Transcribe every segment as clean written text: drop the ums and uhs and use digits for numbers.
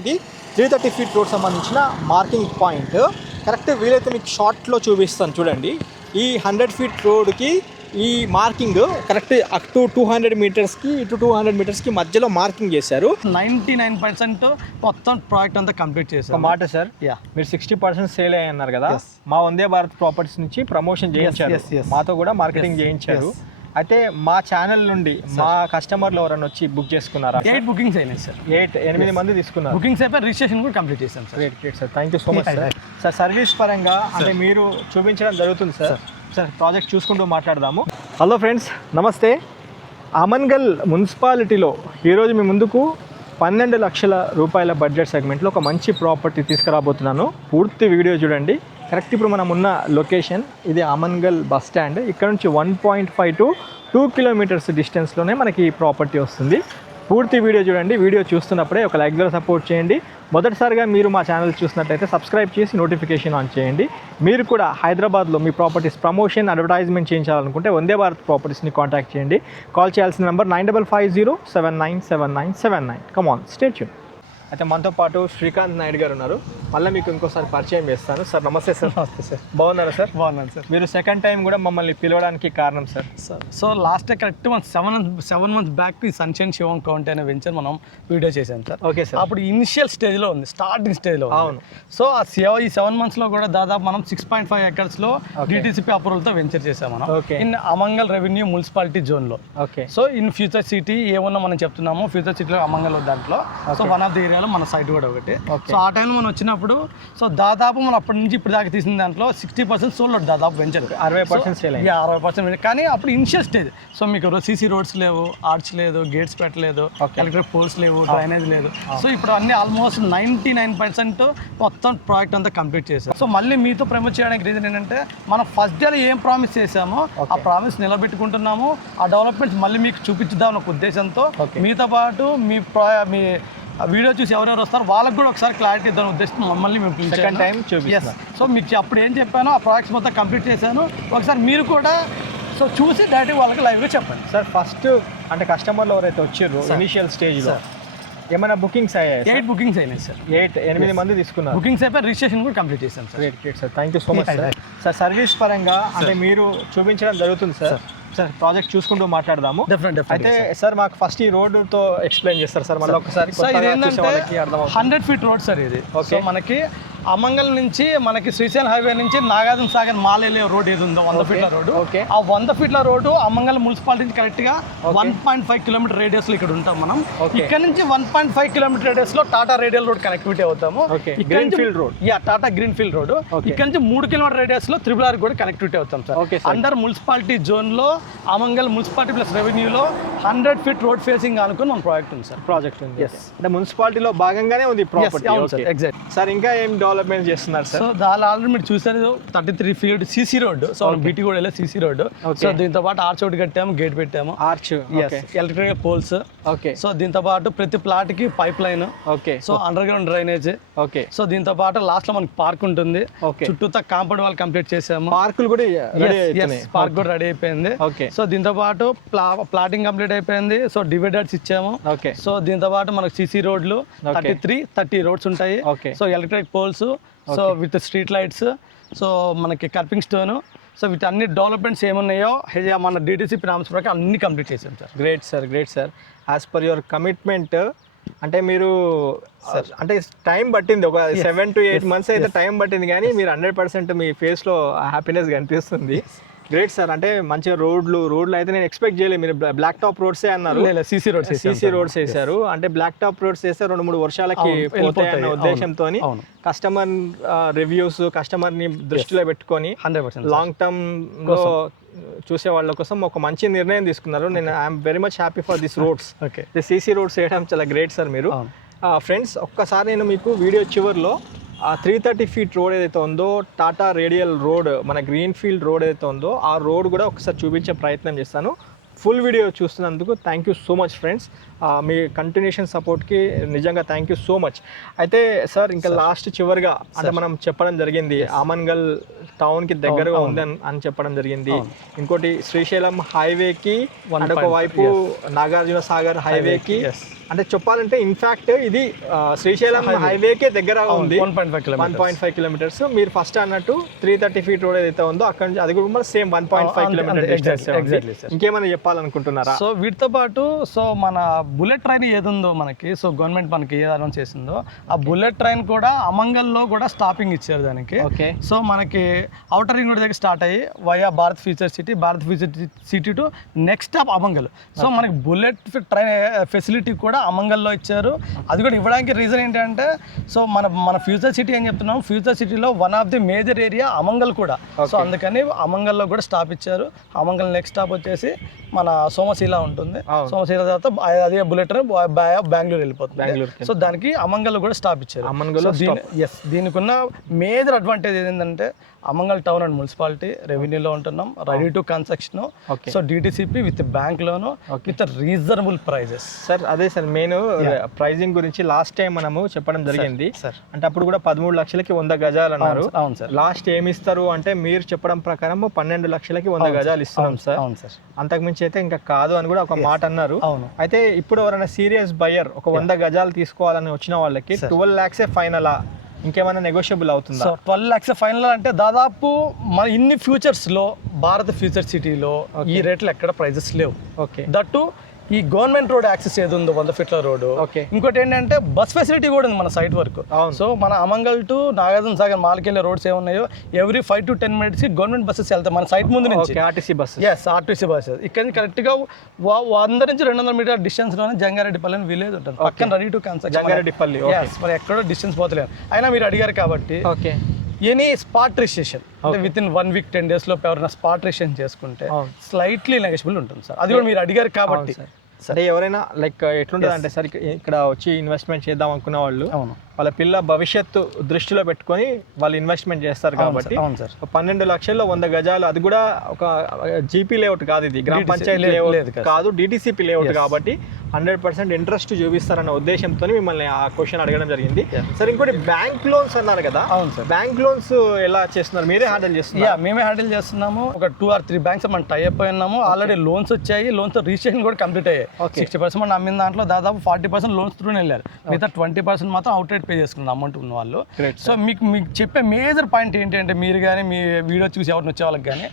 ఇది 330 feet road సంబంధించిన marking point. Correct వీలైతే మీకు షార్ట్లో చూపిస్తాను చూడండి. ఈ 100 ఫీట్ రోడ్కి ఈ మార్కింగ్ కరెక్ట్ అప్ టు 200 మీటర్స్కి ఇటు 200 మీటర్స్కి మధ్యలో మార్కింగ్ చేశారు. 99% మొత్తం ప్రాజెక్ట్ అంతా కంప్లీట్ చేశారు. ఒక మాట సార్, మీరు 60% సేల్ అయ్యన్నారు కదా, మా వందే భారత్ ప్రాపర్టీస్ నుంచి ప్రమోషన్ చేయించారు, మాతో కూడా మార్కెటింగ్ చేయించారు. అయితే మా ఛానల్ నుండి మా కస్టమర్లు ఎవరైనా వచ్చి బుక్ చేసుకున్నారా? 8 బుకింగ్స్ అయినాయి సార్. 8 మంది తీసుకున్నారు. బుకింగ్స్ అయిపోయి రిజిస్ట్రేషన్ కూడా కంప్లీట్ చేశాం sir. Great sir, thank you so much sir. Sir service పరంగా అంటే మీరు చూపించడం జరుగుతుంది సార్. సార్ ప్రాజెక్ట్ చూసుకుంటూ మాట్లాడదాము. హలో ఫ్రెండ్స్, నమస్తే. అమన్గల్ మున్సిపాలిటీలో ఈరోజు మీ ముందుకు 12 లక్షల రూపాయల బడ్జెట్ సెగ్మెంట్లో ఒక మంచి ప్రాపర్టీ తీసుకురాబోతున్నాను. పూర్తి వీడియో చూడండి. కరెక్ట్ ఇప్పుడు మనం ఉన్న లొకేషన్ ఇది అమన్గల్ బస్ స్టాండ్. ఇక్కడ నుంచి 1.5 to 2 కిలోమీటర్స్ డిస్టెన్స్లోనే మనకి ఈ ప్రాపర్టీ వస్తుంది. పూర్తి వీడియో చూడండి. వీడియో చూస్తున్నప్పుడే ఒక లైక్ ద్వారా సపోర్ట్ చేయండి. మొదటిసారిగా మీరు మా ఛానల్ చూసినట్లయితే సబ్స్క్రైబ్ చేసి నోటిఫికేషన్ ఆన్ చేయండి. మీరు కూడా హైదరాబాద్లో మీ properties promotion advertisement చేయించాలనుకుంటే Vande Bharat ప్రాపర్టీస్ని contact చేయండి. కాల్ చేయాల్సిన నెంబర్ 9550797979. కమాన్ స్టే ట్యూన్. అయితే మనతో పాటు శ్రీకాంత్ నాయుడు గారు ఉన్నారు. మళ్ళీ మీకు ఇంకోసారి పరిచయం చేస్తాను. సార్ నమస్తే సార్. నమస్తే సార్. బాగున్నారా సార్? బాగున్నాను సార్. మీరు సెకండ్ టైం కూడా మమ్మల్ని పిలవడానికి కారణం sir? So last correct 7 months back ఈ సన్షైన్ శివం కౌంటీ అనే వెంచర్ మనం వీడియో చేసాం సార్. Okay sir. అప్పుడు ఇనిషియల్ స్టేజ్లో ఉంది, స్టార్టింగ్ స్టేజ్లో. అవును. సో ఈ 7 monthsలో కూడా దాదాపు మనం 6.5 acresలో డిటిసిపి అప్రూవల్తో వెంచర్ చేసాం మనం. ఇన్ అమంగల్ రెవెన్యూ మున్సిపాలిటీ జోన్లో. Okay. So in future city ఏమన్నా మనం చెప్తున్నాము, ఫ్యూచర్ సిటీలో అమంగల్ దాంట్లో. సో వన్ ఆఫ్ ది ఏరియాలో మన సైట్ కూడా ఒకటి. సో ఆ టైంలో మనం వచ్చినప్పుడు సో దాదాపు మనం అప్పటి నుంచి ఇప్పుడు దాకా తీసిన దాంట్లో 60% సోల్డ్ దాదాపు వెంచర్. 60% సేల్. 60%. కానీ అప్పుడు ఇనిషియల్ స్టేజ్. సో మీకు సీసీ రోడ్స్ లేవు, ఆర్చ్ లేదు, గేట్స్ పెట్టలేదు, ఎలక్ట్రిక్ పోల్స్ లేవు, డ్రైనేజ్ లేదు. సో ఇప్పుడు అన్ని ఆల్మోస్ట్ 99% మొత్తం ప్రాజెక్ట్ అంతా కంప్లీట్ చేశారు. సో మళ్ళీ మీతో ప్రమోట్ చేయడానికి రీజన్ ఏంటంటే మనం ఫస్ట్ డేలో ఏం ప్రామిస్ చేసామో ఆ ప్రామిస్ నిలబెట్టుకుంటున్నాము. ఆ డెవలప్మెంట్స్ మళ్ళీ మీకు చూపించుదాం ఒక ఉద్దేశంతో మీతో పాటు మీ వీడియో చూసి ఎవరెవరు వస్తారో వాళ్ళకి కూడా ఒకసారి క్లారిటీ ఇద్దాం ఉద్దేశం మమ్మల్ని మేము సెకండ్ టైం చూపిస్తాం. సో మీకు అప్పుడు ఏం చెప్పానో ఆ ప్రాజెక్ట్స్ మొత్తం కంప్లీట్ చేశాను. ఒకసారి మీరు కూడా సో చూసి డైరెక్ట్ వాళ్ళకి లైవ్గా చెప్పండి సార్. ఫస్ట్ అంటే కస్టమర్లు ఎవరైతే వచ్చారో ఇనిషియల్ స్టేజ్లో ఏమైనా బుకింగ్స్ అయ్యాయి? 8 బుకింగ్స్ అయినాయి సార్. 8 మంది తీసుకున్నారు. బుకింగ్స్ అయిపోయి రిజిస్ట్రేషన్ కూడా కంప్లీట్ చేశాను sir. Great sir, thank you so much sir. Sir service పరంగా అంటే మీరు చూపించడం జరుగుతుంది సార్. సార్ ప్రాజెక్ట్ చూసుకుంటూ మాట్లాడదాము. అయితే సార్ మాకు ఫస్ట్ ఈ రోడ్డుతో ఎక్స్ప్లెయిన్ చేస్తారు సార్ మళ్ళీ ఒకసారి. 100 ఫీట్ రోడ్ సార్ ఇది. సో మనకి అమంగల్ నుంచి మనకి శ్రీశైలం హైవే నుంచి నాగార్జున సాగర్ మాల్ వెళ్ళే రోడ్ ఏది ఉందో 100 ఫీట్ల రోడ్డు. ఆ 100 ఫీట్ల రోడ్డు అమంగల్ మున్సిపాలిటీ నుంచి కరెక్ట్ గా 1.5 కిలోమీటర్ రేడియస్ లో ఇక్కడ ఉంటాం మనం. ఇక్కడ నుంచి 1.5 కిలోమీటర్ రేడియస్ లో టాటా రేడియల్ రోడ్ కనెక్టివిటీ అవుతాము. Greenfield road. Tata greenfield road. ఇక్కడ నుంచి 3 కిలోమీటర్ రేడియస్ లో RRR కూడా కనెక్టివిటీ అవుతాం సార్. అండర్ మున్సిపాలిటీ జోన్ లో అమంగల్ మున్సిపాలిటీ ప్లస్ రెవెన్యూలో 100 ఫీట్ రోడ్ ఫేసింగ్ అనుకుని మన ప్రాజెక్ట్ ఉంది సార్. ప్రాజెక్ట్ ఉంది. అంటే మున్సిపాలిటీలో భాగంగానే ఉంది ప్రాపర్టీ. Exact sir. ఇంకా ఏం డెవలప్మెంట్ చేస్తున్నారు సార్? సో దాని ఆల్రెడీ మీరు చూసారు 33 feet CC road. So BT కూడా వెళ్ళే సీసీ రోడ్. సో దీంతో పాటు ఆర్చ్ ఒకటి కట్టాము, గేట్ పెట్టాము, arch, electrical poles. Okay. So దీంతో పాటు ప్రతి ప్లాట్ కి pipeline. Okay. So underground drainage. Okay. So దీంతో పాటు లాస్ట్ లో మనకి పార్క్ ఉంటుంది. చుట్టూతా కాంపౌండ్ వాల్ కంప్లీట్ చేసాము. పార్కులు కూడా పార్క్ కూడా రెడీ అయిపోయింది. ఓకే. సో దీంతో పాటు ప్లాటింగ్ కంప్లీట్ అయిపోయింది. సో డివైడర్స్ ఇచ్చాము. ఓకే. సో దీంతో పాటు మనకు సీసీ రోడ్లు 30 రోడ్స్ ఉంటాయి. So electric poles, so with street lights, so మనకి కర్పింగ్ స్టోన్. సో వీటి అన్ని డెవలప్మెంట్స్ ఏమున్నాయో మన డిటిసిపి నామ్స్ ప్రకారం అన్ని కంప్లీట్ చేసాం sir. Great sir, great sir. As per your commitment అంటే మీరు అంటే టైం పట్టింది, ఒక 7 to 8 months అయితే టైం పట్టింది, కానీ మీరు 100% మీ ఫేస్లో హ్యాపీనెస్ కనిపిస్తుంది. Great sir. అంటే మంచిగా రోడ్లు అయితే నేను ఎక్స్పెక్ట్ చేయలేదు. మీరు బ్లాక్ టాప్ రోడ్సే అన్నారు. సీసీ రోడ్స్ వేసారు. అంటే బ్లాక్ టాప్ రోడ్స్ వేస్తే 2-3 వర్షాలకి పోతాయన్న ఉద్దేశంతో కస్టమర్ రివ్యూస్, కస్టమర్ ని దృష్టిలో పెట్టుకొని 100% లాంగ్ టర్మ్ లో చూసే వాళ్ళ కోసం ఒక మంచి నిర్ణయం తీసుకున్నారు. నేను I'm very much happy for this roads. CC roads వేయడం చాలా గ్రేట్ సార్ మీరు. ఫ్రెండ్స్, ఒక్కసారి నేను మీకు వీడియో చివరిలో 330 ఫీట్ రోడ్ ఏదైతే ఉందో, టాటా రేడియల్ రోడ్, మన గ్రీన్ఫీల్డ్ రోడ్ ఏదైతే ఉందో ఆ రోడ్ కూడా ఒకసారి చూపించే ప్రయత్నం చేస్తాను. ఫుల్ వీడియో చూస్తున్నందుకు thank you so much friends. మీ కంటిన్యూషన్ సపోర్ట్కి నిజంగా థ్యాంక్ యూ సో మచ్. అయితే సార్ ఇంకా లాస్ట్ చివరిగా అంటే మనం చెప్పడం జరిగింది ఆమన్గల్ టౌన్కి దగ్గరగా ఉంది అని చెప్పడం జరిగింది. ఇంకోటి శ్రీశైలం హైవేకి ఒక వైపు నాగార్జున సాగర్ హైవేకి అంటే చెప్పాలంటే ఇన్ఫాక్ట్ ఇది శ్రీశైలం హైవేకే దగ్గరగా ఉంది 1.5 కిలోమీటర్స్. మీరు ఫస్ట్ అన్నట్టు 330 ఫీట్ రోడ్ ఏదైతే ఉందో అక్కడ నుంచి అది కూడా సేమ్ 1.5 కిలోమీటర్ డిస్టెన్స్. ఇంకేమైనా చెప్పాలనుకుంటున్నారా? సో వీటితో పాటు సో మన బుల్లెట్ ట్రైన్ ఏది ఉందో మనకి, సో గవర్నమెంట్ మనకి ఏది అనౌన్స్ చేసిందో ఆ బుల్లెట్ ట్రైన్ కూడా అమంగల్లో కూడా స్టాపింగ్ ఇచ్చారు దానికి. ఓకే. సో మనకి అవుటర్ రింగ్ రోడ్ దగ్గర స్టార్ట్ అయ్యి via Bharat future city to next stop Amangal. So మనకి బుల్లెట్ ట్రైన్ ఫెసిలిటీ కూడా అమంగల్లో ఇచ్చారు. అది కూడా ఇవ్వడానికి రీజన్ ఏంటంటే సో మన ఫ్యూచర్ సిటీ అని చెప్తున్నాం, ఫ్యూచర్ సిటీలో one of the major area Amangal కూడా. సో అందుకని అమంగల్లో కూడా స్టాప్ ఇచ్చారు. అమంగల్ నెక్స్ట్ స్టాప్ వచ్చేసి మన సోమశీల ఉంటుంది. సోమశీల తర్వాత అదే బుల్లెట్ బెంగళూరు వెళ్ళిపోతుంది. సో దానికి అమంగల్ కూడా స్టాప్ ఇచ్చారు. దీనికి ఉన్న మేజర్ అడ్వాంటేజ్ ఏంటంటే అమంగల్ టౌన్ అండ్ మున్సిపాలిటీ రెవెన్యూలో ఉంటున్నాం, ready to construction. So DTCP with bank loan with reasonable prices. Sir అదే సార్ మెయిన్ ప్రైజింగ్ గురించి లాస్ట్ టైం మనము చెప్పడం జరిగింది. అంటే అప్పుడు కూడా 13 లక్షలకి 100 గజాలు అన్నారు. అవును సార్. లాస్ట్ ఏమి ఇస్తారు అంటే మీరు చెప్పడం ప్రకారం 12 లక్షలకి 100 గజాలు ఇస్తున్నాం సార్. అవును సార్. అంతకుమించి అయితే ఇంకా కాదు అని కూడా ఒక మాట అన్నారు. అవును. అయితే ఇప్పుడు ఎవరైనా సీరియస్ బయర్ ఒక 100 గజాలు తీసుకోవాలని వచ్చిన వాళ్ళకి 12 lakhs ఫైనలా, ఇంకేమైనా నెగోషియబుల్ అవుతుందా? సో 12 lakhs ఫైనల్ అంటే దాదాపు మన ఇన్ని ఫ్యూచర్స్ లో భారత్ ఫ్యూచర్ సిటీలో ఈ రేట్లు ఎక్కడ ప్రైజెస్ లేవు. ఓకే. దట్టు ఈ గవర్నమెంట్ రోడ్ యాక్సెస్ ఏది ఉందో 100 ఫీట్ల రోడ్డు. ఓకే. ఇంకోటి ఏంటంటే బస్ ఫెసిలిటీ కూడా ఉంది మన సైట్ వరకు. సో మన అమంగల్ టు నాగార్జున సాగర్ మాల్కెళ్ళే రోడ్స్ ఏమున్నాయో every 5 to 10 minutes government buses వెళ్తాయి మన సైట్ ముందు నుంచి. RTC bus. Yes, RTC buses. ఇక్కడ నుంచి కరెక్ట్గా 100 నుంచి 200 మీటర్ డిస్టెన్స్ లోనే జంగారెడ్డిపల్లి అని విలేజ్ ఉంటుంది పక్కన, రెడీ టు కన్స్ట్రక్షన్. జంగారెడ్డిపల్లి. మరి ఎక్కడో డిస్టెన్స్ పోతలేదు. అయినా మీరు అడిగారు కాబట్టి ఓకే. ఎనీ స్పాట్ రిజిస్ట్రేషన్ అంటే విత్ ఇన్ 1 week 10 days లో ఎవరైనా స్పాట్ రిజిస్ట్రేషన్ చేసుకుంటే స్లైట్లీ నెగోషియబుల్ ఉంటుంది సార్. అది కూడా మీరు అడిగారు కాబట్టి. అంటే ఎవరైనా లైక్ ఎట్లుంటుంది అంటే సార్ ఇక్కడ వచ్చి ఇన్వెస్ట్మెంట్ చేద్దాం అనుకున్న వాళ్ళు అవును వాళ్ళ పిల్ల భవిష్యత్తు దృష్టిలో పెట్టుకొని వాళ్ళు ఇన్వెస్ట్మెంట్ చేస్తారు కాబట్టి 12 లక్షల్లో 100 గజాలు, అది కూడా ఒక జీపీ లేఅవుట్ కాదు, ఇది గ్రామ పంచాయతీ లేఅవుట్ కాదు, డిటిసిపి లేఅవుట్ కాబట్టి 100% ఇంట్రెస్ట్ చూపిస్తారన్న ఉద్దేశంతో మిమ్మల్ని ఆ క్వశ్చన్ అడగడం జరిగింది. సార్ ఇంకోటి బ్యాంక్ లోన్స్ అన్నారు కదా. అవును సార్. బ్యాంక్ లోన్స్ ఎలా చేస్తున్నారు? మీరే హ్యాండిల్ చేస్తున్నారు? మేమే హ్యాండిల్ చేస్తున్నాము. ఒక 2 or 3 బ్యాంక్స్ మనం టై అప్ అయినాము. ఆల్రెడీ లోన్స్ వచ్చాయి, లోన్స్ రిజిస్ట్రేషన్ కూడా కంప్లీట్ అయ్యాయి. 60% మనం అమ్మిన దాంట్లో దాదాపు 40% లోన్స్ త్రూ వెళ్ళారు. మిగతా 20% మాత్రం అవుట్ రేట్ పే చేసుకున్న అమౌంట్ ఉన్న వాళ్ళు. సో మీకు చెప్పే మేజర్ పాయింట్ ఏంటంటే మీరు కానీ మీ వీడియో చూసి ఎవరిని వచ్చే వాళ్ళకి కానీ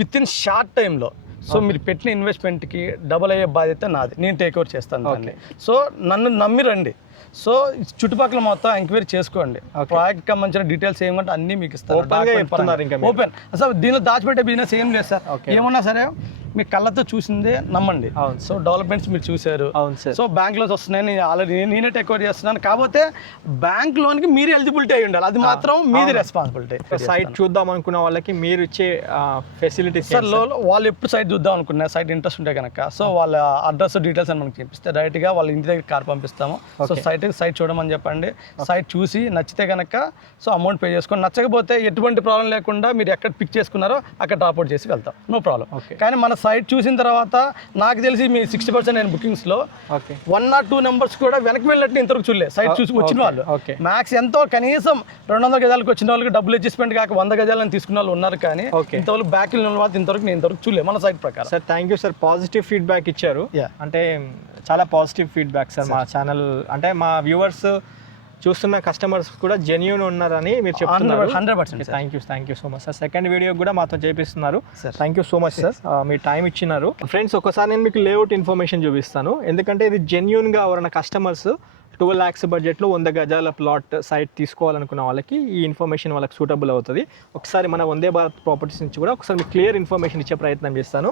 విత్ ఇన్ షార్ట్ టైంలో సో మీరు పెట్టిన ఇన్వెస్ట్మెంట్కి డబుల్ అయ్యే బాధ్యత నాది, నేను టేక్ ఓవర్ చేస్తాను దాన్ని. సో నన్ను నమ్మి రండి. సో చుట్టుపక్కల మొత్తం ఎంక్వైరీ చేసుకోండి. ప్రాజెక్ట్ సంబంధించిన డీటెయిల్స్ ఏమంటే అన్ని మీకు ఇస్తాను. ఓపెన్ అసలు దీనిలో దాచిపెట్టే బిజినెస్ ఏం లేదు సార్. ఏమన్నా సరే మీ కళ్ళతో చూసిందే నమ్మండి. సో డెవలప్మెంట్స్ మీరు చూసారు. సో బ్యాంక్ లోన్స్ వస్తున్నాయని ఆల్రెడీ నేనే టేక్ ఓవర్ చేస్తున్నాను. కాకపోతే బ్యాంక్ లోన్ కి మీరు ఎలిజిబిలిటీ అయి ఉండాలి, అది మాత్రం మీది రెస్పాన్సిబిలిటీ. సైట్ చూద్దాం అనుకున్న వాళ్ళకి మీరు ఇచ్చే ఫెసిలిటీస్ సార్ వాళ్ళు ఎప్పుడు సైట్ చూద్దాం అనుకున్నా సైట్ ఇంట్రెస్ట్ ఉంటే కనుక సో వాళ్ళ అడ్రస్ డీటెయిల్స్ అని మనకి చెప్పిస్తే డైరెక్ట్ గా వాళ్ళ ఇంటి దగ్గర కార్ పంపిస్తాము. సో సైట్ చూడమని చెప్పండి. సైట్ చూసి నచ్చితే కనుక సో అమౌంట్ పే చేసుకొని, నచ్చకపోతే ఎటువంటి ప్రాబ్లం లేకుండా మీరు ఎక్కడ పిక్ చేసుకున్నారో అక్కడ డ్రాప్ అవుట్ చేసి వెళ్తాం, నో ప్రాబ్లం. కానీ మన సైట్ చూసిన తర్వాత నాకు తెలిసి మీ 60% నేను బుకింగ్స్లో 1 or 2 నెంబర్స్ కూడా వెనక్కి వెళ్ళినట్టు ఇంతవరకు చూడలేదు. సైట్ చూసి వచ్చిన వాళ్ళు మ్యాక్స్ ఎంతో కనీసం 200 గజాలకు వచ్చిన వాళ్ళకి డబ్బులు అడ్జస్ట్మెంట్ కాక 100 గజాలను తీసుకున్న వాళ్ళు ఉన్నారు. కానీ ఇంతవరకు బ్యాక్ వెళ్ళిన వాళ్ళు ఇంతవరకు నేను ఇంతవరకు చూడలేదు మన సైట్ ప్రకారం. Sir thank you sir, positive feedback ఇచ్చారు. అంటే చాలా పాజిటివ్ ఫీడ్బ్యాక్ సార్. మా ఛానల్ అంటే మా వ్యూవర్స్ చూస్తున్న కస్టమర్స్ కూడా జెన్యూన్ ఉన్నారని మీరు చెప్తున్నారు. 100%. Thank you so much sir. Second video కూడా మాతో చేపిస్తున్నారు. Thank you so much sir, మీ టైం ఇచ్చినారు. ఫ్రెండ్స్ ఒకసారి నేను మీకు లేఅవుట్ ఇన్ఫర్మేషన్ చూపిస్తాను, ఎందుకంటే ఇది జెన్యూన్గా ఎవరైనా కస్టమర్స్ 12 lakhs బడ్జెట్లో 100 గజాల ప్లాట్ సైట్ తీసుకోవాలనుకున్న వాళ్ళకి ఈ ఇన్ఫర్మేషన్ వాళ్ళకి సూటబుల్ అవుతుంది. ఒకసారి మన వందే భారత్ ప్రాపర్టీస్ నుంచి కూడా ఒకసారి మీకు క్లియర్ ఇన్ఫర్మేషన్ ఇచ్చే ప్రయత్నం చేస్తాను.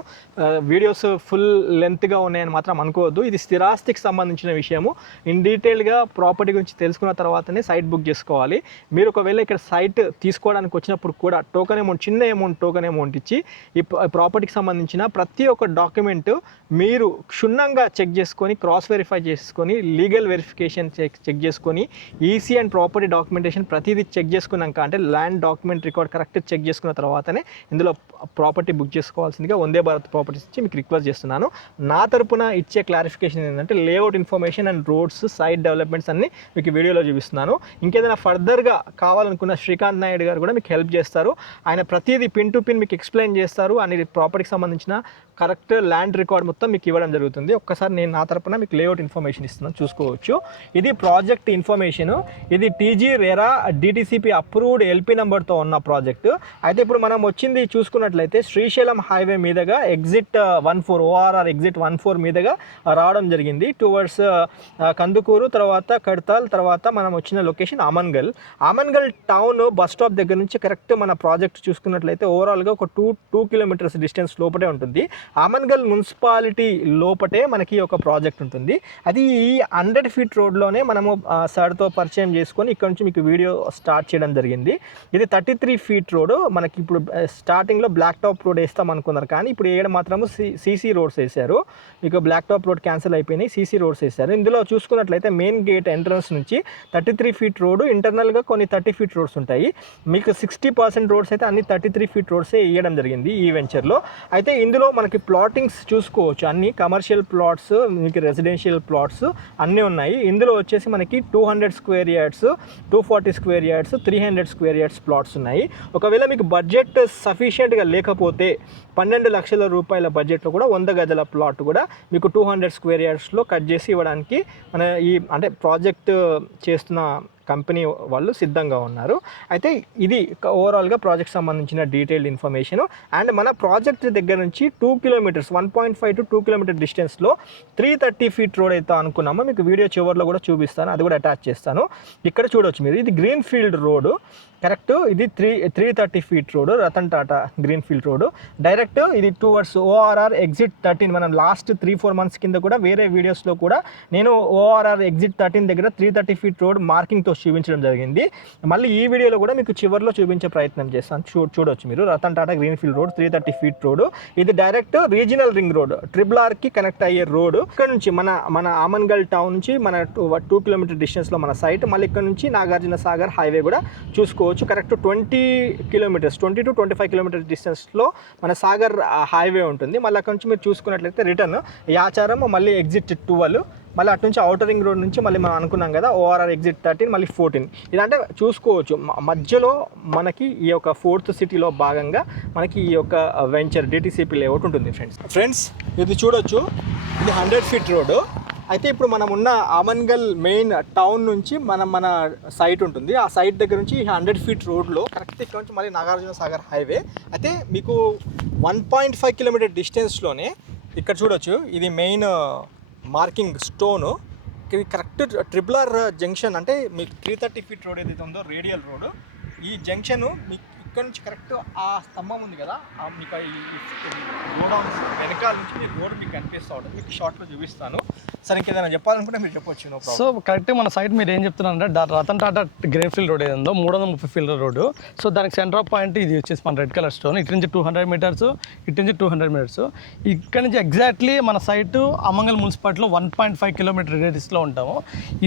వీడియోస్ ఫుల్ లెంత్గా ఉన్నాయని మాత్రం అనుకోవద్దు, ఇది స్థిరాస్తికి సంబంధించిన విషయము. ఇన్ డీటెయిల్గా ప్రాపర్టీ గురించి తెలుసుకున్న తర్వాతనే సైట్ బుక్ చేసుకోవాలి. మీరు ఒకవేళ ఇక్కడ సైట్ తీసుకోవడానికి వచ్చినప్పుడు కూడా టోకెన్ అమౌంట్, చిన్న అమౌంట్ టోకెన్ అమౌంట్ ఇచ్చి ఈ ప్రాపర్టీకి సంబంధించిన ప్రతి ఒక్క డాక్యుమెంట్ మీరు క్షుణ్ణంగా చెక్ చేసుకొని క్రాస్ వెరిఫై చేసుకొని లీగల్ వెరిఫికేషన్ డాక్యుమెంటేషన్ చెక్ చేసుకొని ఈసీ అండ్ ప్రాపర్టీ డాక్యుమెంటేషన్ ప్రతిదీ చెక్ చేసుకున్నాక, అంటే land document record correct check చేసుకున్న తర్వాతనే ఇందులో ప్రాపర్టీ బుక్ చేసుకోవాల్సిందిగా వందే భారత్ ప్రాపర్టీస్ ఇచ్చి మీకు రిక్వెస్ట్ చేస్తున్నాను. నా తరపున ఇచ్చే క్లారిఫికేషన్ ఏంటంటే layout information and roads site developments అన్ని మీకు వీడియోలో చూపిస్తున్నాను. ఇంకేదైనా ఫర్దర్గా కావాలనుకున్న శ్రీకాంత్ నాయుడు గారు కూడా మీకు హెల్ప్ చేస్తారు. ఆయన ప్రతిదీ పిన్ టు పిన్ మీకు ఎక్స్ప్లెయిన్ చేస్తారు. అన్ని ప్రాపర్టీకి సంబంధించిన కరెక్ట్ ల్యాండ్ రికార్డ్ మొత్తం మీకు ఇవ్వడం జరుగుతుంది. ఒక్కసారి నేను నా తరపున మీకు లేఅవుట్ ఇన్ఫర్మేషన్ ఇస్తున్నాను, చూసుకోవచ్చు. ఇది ప్రాజెక్ట్ ఇన్ఫర్మేషన్. ఇది TG RERA DTCP approved LP నెంబర్తో ఉన్న ప్రాజెక్టు. అయితే ఇప్పుడు మనం వచ్చింది చూసుకున్నట్లయితే శ్రీశైలం హైవే మీదుగా ఎగ్జిట్ 14 ఓఆర్ఆర్ ఎగ్జిట్ 14 మీదుగా రావడం జరిగింది. టువర్డ్స్ కందుకూరు, తర్వాత కడతాల్, తర్వాత మనం వచ్చిన location Amangal. Amangal town bus stop దగ్గర నుంచి కరెక్ట్ మన ప్రాజెక్ట్ చూసుకున్నట్లయితే ఓవరాల్గా ఒక 2 కిలోమీటర్స్ డిస్టెన్స్ లోపటే ఉంటుంది. ఆమన్గల్ మున్సిపాలిటీ లోపటే మనకి ఒక ప్రాజెక్ట్ ఉంటుంది. అది ఈ 100 ఫీట్ రోడ్లోనే మనము సార్తో పరిచయం చేసుకొని ఇక్కడ నుంచి మీకు వీడియో స్టార్ట్ చేయడం జరిగింది. ఇది 33 ఫీట్ రోడ్. మనకి ఇప్పుడు స్టార్టింగ్లో బ్లాక్ టాప్ రోడ్ వేస్తాం అనుకున్నారు, కానీ ఇప్పుడు వేయడం మాత్రము సీసీ రోడ్స్ వేశారు. మీకు బ్లాక్ టాప్ రోడ్ క్యాన్సిల్ అయిపోయినాయి, సీసీ రోడ్స్ వేశారు. ఇందులో చూసుకున్నట్లయితే మెయిన్ గేట్ ఎంట్రన్స్ నుంచి 33 ఫీట్ రోడ్, ఇంటర్నల్గా కొన్ని 30 ఫీట్ రోడ్స్ ఉంటాయి. మీకు 60% రోడ్స్ అయితే అన్ని 33 ఫీట్ రోడ్సే వేయడం జరిగింది ఈ వెంచర్లో. అయితే ఇందులో మనకి ప్లాటింగ్స్ చూసుకోవచ్చు, అన్ని కమర్షియల్ ప్లాట్స్, మీకు రెసిడెన్షియల్ ప్లాట్స్ అన్నీ ఉన్నాయి. ఇందులో వచ్చేసి మనకి 200 square yards, 240 square yards, 300 square yards plots ఉన్నాయి. ఒకవేళ మీకు బడ్జెట్ సఫిషియెంట్గా లేకపోతే 12 లక్షల రూపాయల బడ్జెట్లో కూడా 100 గజల ప్లాట్ కూడా మీకు 200 స్క్వేర్ యార్డ్స్లో కట్ చేసి ఇవ్వడానికి మన ఈ అంటే ప్రాజెక్ట్ చేస్తున్న కంపెనీ వాళ్ళు సిద్ధంగా ఉన్నారు. అయితే ఇది ఓవరాల్గా ప్రాజెక్ట్ సంబంధించిన డీటెయిల్డ్ ఇన్ఫర్మేషన్. అండ్ మన ప్రాజెక్ట్ దగ్గర నుంచి 2 కిలోమీటర్స్ 1.5 to 2 కిలోమీటర్ డిస్టెన్స్లో 330 ఫీట్ రోడ్ అయితే అనుకున్నామో మీకు వీడియో చివరిలో కూడా చూపిస్తాను, అది కూడా అటాచ్ చేస్తాను. ఇక్కడ చూడవచ్చు మీరు, ఇది గ్రీన్ ఫీల్డ్ రోడ్ కరెక్ట్. ఇది 330 feet road, Ratan Tata green field road direct. ఇది టువర్డ్స్ ఓఆర్ఆర్ ఎగ్జిట్ 13. మనం లాస్ట్ 3-4 మంత్స్ కింద కూడా వేరే వీడియోస్లో కూడా నేను ఓఆర్ఆర్ ఎగ్జిట్ 13 దగ్గర 330 ఫీట్ రోడ్ మార్కింగ్తో చూపించడం జరిగింది. మళ్ళీ ఈ వీడియోలో కూడా మీకు చివరిలో చూపించే ప్రయత్నం చేస్తాను. చూడవచ్చు మీరు, Ratan Tata green field road 330 feet road. ఇది డైరెక్ట్ రీజనల్ రింగ్ రోడ్, RRRకి కనెక్ట్ అయ్యే రోడ్. ఇక్కడ నుంచి మన ఆమన్గల్ టౌన్ నుంచి మన 2 కిలోమీటర్ డిస్టెన్స్లో మన సైట్. మళ్ళీ ఇక్కడ నుంచి నాగార్జున సాగర్ హైవే కూడా చూసుకోవచ్చు. కరెక్ట్ 20 కిలోమీటర్స్, 20 to 25 కిలోమీటర్ డిస్టెన్స్లో మన సాగర్ హైవే ఉంటుంది. మళ్ళీ అక్కడ నుంచి మీరు చూసుకున్నట్లయితే రిటర్న్ యాచారం, మళ్ళీ ఎగ్జిట్ 12, మళ్ళీ అటు నుంచి ఔటర్ రింగ్ రోడ్ నుంచి మళ్ళీ మనం అనుకున్నాం కదా ఓఆర్ఆర్ ఎగ్జిట్ 13, మళ్ళీ 14. ఇదంటే చూసుకోవచ్చు మధ్యలో మనకి ఈ యొక్క 4th సిటీలో భాగంగా మనకి ఈ యొక్క వెంచర్ డిటిసిపి లేఅవుట్ ఉంటుంది. ఫ్రెండ్స్ ఇది చూడొచ్చు, ఇది 100 ఫీట్ రోడ్. అయితే ఇప్పుడు మనం ఉన్న ఆమన్గల్ మెయిన్ టౌన్ నుంచి మన సైట్ ఉంటుంది. ఆ సైట్ దగ్గర నుంచి 100 ఫీట్ రోడ్లో కరెక్ట్ ఇక్కడ నుంచి మళ్ళీ నాగార్జున సాగర్ హైవే. అయితే మీకు 1.5 కిలోమీటర్ డిస్టెన్స్లోనే ఇక్కడ చూడొచ్చు, ఇది మెయిన్ మార్కింగ్ స్టోను. ఇది కరెక్ట్ RRR జంక్షన్, అంటే మీకు 330 ఫీట్ రోడ్ ఏదైతే ఉందో రేడియల్ రోడ్, ఈ జంక్షను మీకు ఇక్కడ నుంచి కరెక్ట్ ఆ స్తంభం ఉంది కదా, మీకు ఈ గోడౌన్స్ వెనకాల నుంచి మీకు రోడ్ మీకు కనిపిస్తూ ఉంటుంది. మీకు షార్ట్లో చూపిస్తాను. సరే ఇంకేదైనా చెప్పాలనుకుంటే మీరు చెప్పొచ్చు. సో కరెక్ట్ మన సైట్ మీరు ఏం చెప్తున్నారంటే Ratan Tata green field road ఏదో 330 ఫీల్డ్ రోడ్. సో దానికి సెంటర్ ఆఫ్ పాయింట్ ఇది వచ్చేసి మన రెడ్ కలర్ స్టోన్. ఇటు నుంచి 200 మీటర్స్, ఇటు నుంచి 200 మీటర్స్. ఇక్కడ నుంచి ఎగ్జాక్ట్లీ మన సైట్ ఆమన్గల్ మున్సిపాలిటీలో 1.5 కిలోమీటర్ రేడియస్లో ఉంటాము.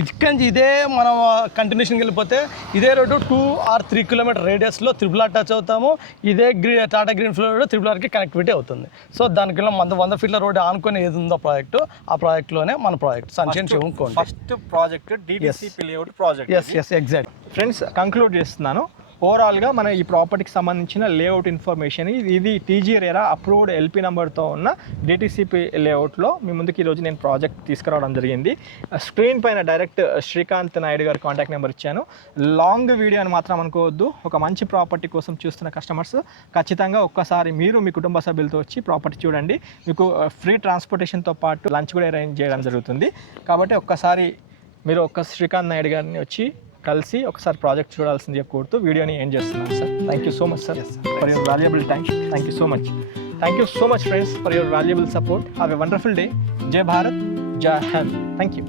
ఇక్కడ నుంచి ఇదే మనం కంటిన్యూషన్కి వెళ్ళిపోతే ఇదే రోడ్డు 2 or 3 కిలోమీటర్ రేడియస్లో RRR టచ్ అవుతాము. ఇదే టాటా గ్రీన్ ఫీల్డ్ రోడ్ RRRకి కనెక్టివిటీ అవుతుంది. సో దానికి 100 ఫీట్ల రోడ్ ఆనుకొని ఏది ఉందో ప్రాజెక్టు, ఆ ప్రాజెక్ట్లోనే మన ప్రాజెక్ట్ సన్షైన్ చెవుకోండి. First project DTCP layout project. Yes exact. Friends conclude చేస్తున్నాను. ఓవరాల్గా మన ఈ ప్రాపర్టీకి సంబంధించిన లేఅవుట్ ఇన్ఫర్మేషన్ ఇది టీజీ రేరా అప్రూవ్డ్ ఎల్పి నెంబర్తో ఉన్న డిటిసిపి లేఅవుట్లో మీ ముందుకు ఈరోజు నేను ప్రాజెక్ట్ తీసుకురావడం జరిగింది. స్క్రీన్ పైన డైరెక్ట్ శ్రీకాంత్ నాయుడు గారి కాంటాక్ట్ నెంబర్ ఇచ్చాను. లాంగ్ వీడియో అని మాత్రం అనుకోవద్దు. ఒక మంచి ప్రాపర్టీ కోసం చూస్తున్న కస్టమర్స్ ఖచ్చితంగా ఒక్కసారి మీరు మీ కుటుంబ సభ్యులతో వచ్చి ప్రాపర్టీ చూడండి. మీకు ఫ్రీ ట్రాన్స్పోర్టేషన్తో పాటు లంచ్ కూడా అరేంజ్ చేయడం జరుగుతుంది. కాబట్టి ఒక్కసారి మీరు శ్రీకాంత్ నాయుడు గారిని వచ్చి కలిసి ఒకసారి ప్రాజెక్ట్ చూడాల్సిందిగా కోరుతూ వీడియోని ఎండ్ చేస్తున్నాను sir. Thank you so much sir for your valuable time. Thank you so much. Thank you so much friends for your valuable support. Have a wonderful day. జై భారత్, జై హింద్. Thank you.